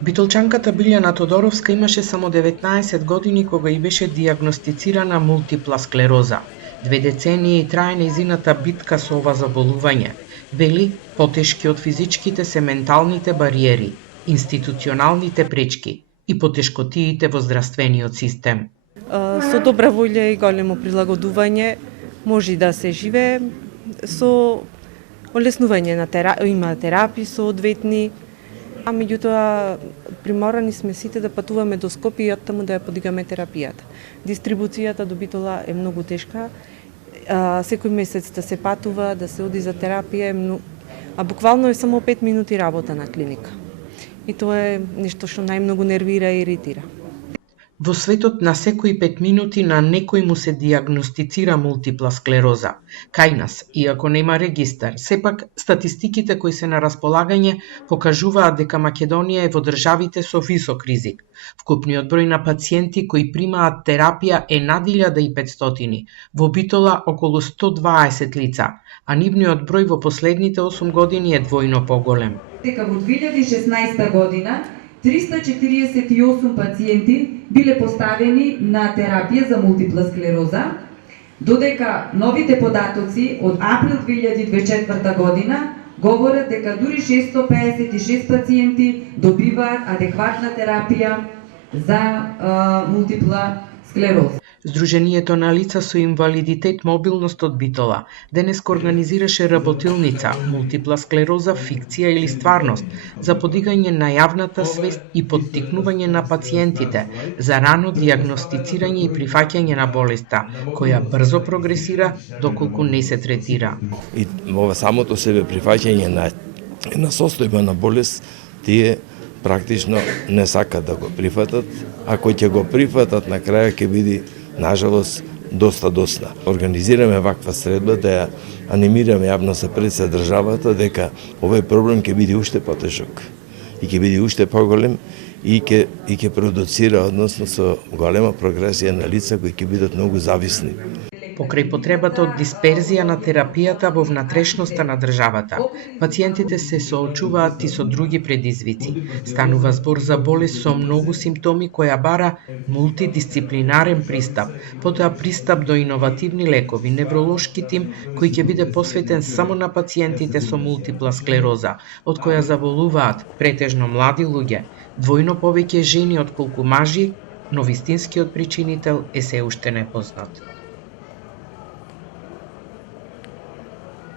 Битолчанката Билјана Тодоровска имаше само 19 години кога и беше дијагностицирана мултипла склероза. 2 децении трае нејзината битка со ова заболување. Вели, потешки од физичките се менталните бариери, институционалните пречки и потешкотиите во здравствениот систем. Со добра волја и големо прилагодување може да се живее со олеснување на има терапии соодветни, а меѓутоа приморани сме сите да патуваме до Скопје и оттаму да ја подигаме терапијата. Дистрибуцијата до Битола е многу тешка. Секој месец да се патува, да се оди за терапија, а буквално е само 5 минути работа на клиника. И тоа е нешто што најмногу нервира и иритира. Во светот на секои 5 минути на некој му се дијагностицира мултипла склероза. Кај нас, иако нема регистар, сепак статистиките кои се на располагање покажуваат дека Македонија е во државите со висок ризик. Вкупниот број на пациенти кои примаат терапија е над 1500, во Битола околу 120 лица, а нивниот број во последните 8 години е двојно поголем. Дека во 2016 година 348 пациенти биле поставени на терапија за мултипла склероза, додека новите податоци од април 2024 година говорат дека дури 656 пациенти добиваат адекватна терапија за мултипла склероза. Сдруженијето на лица со инвалидитет мобилност од Битола денеска организираше работилница мултипла склероза фикција или стварност за подигање на јавната свест и поттикнување на пациентите за рано дијагностицирање и прифаќање на болеста, која брзо прогресира доколку не се третира. И ова самото себе прифаќање на состојба на болест, тие практично не сакат да го прифатат, ако ќе го прифатат на крај ќе биде нажалост доста досна. Организираме ваква средба да ја анимираме јавноста пред се државата дека овој проблем ќе биде уште потешок и ќе биде уште поголем и ќе продуцира, односно со голема прогресија на лица кои ќе бидат многу зависни. Покрај потребата од дисперзија на терапијата во внатрешноста на државата, пациентите се соочуваат и со други предизвици. Станува збор за болест со многу симптоми која бара мултидисциплинарен пристап, потоа пристап до иновативни лекови, невролошки тим кој ќе биде посветен само на пациентите со мултипла склероза, од која заболуваат претежно млади луѓе, двојно повеќе жени отколку мажи, но вистинскиот причинител е се уште непознат.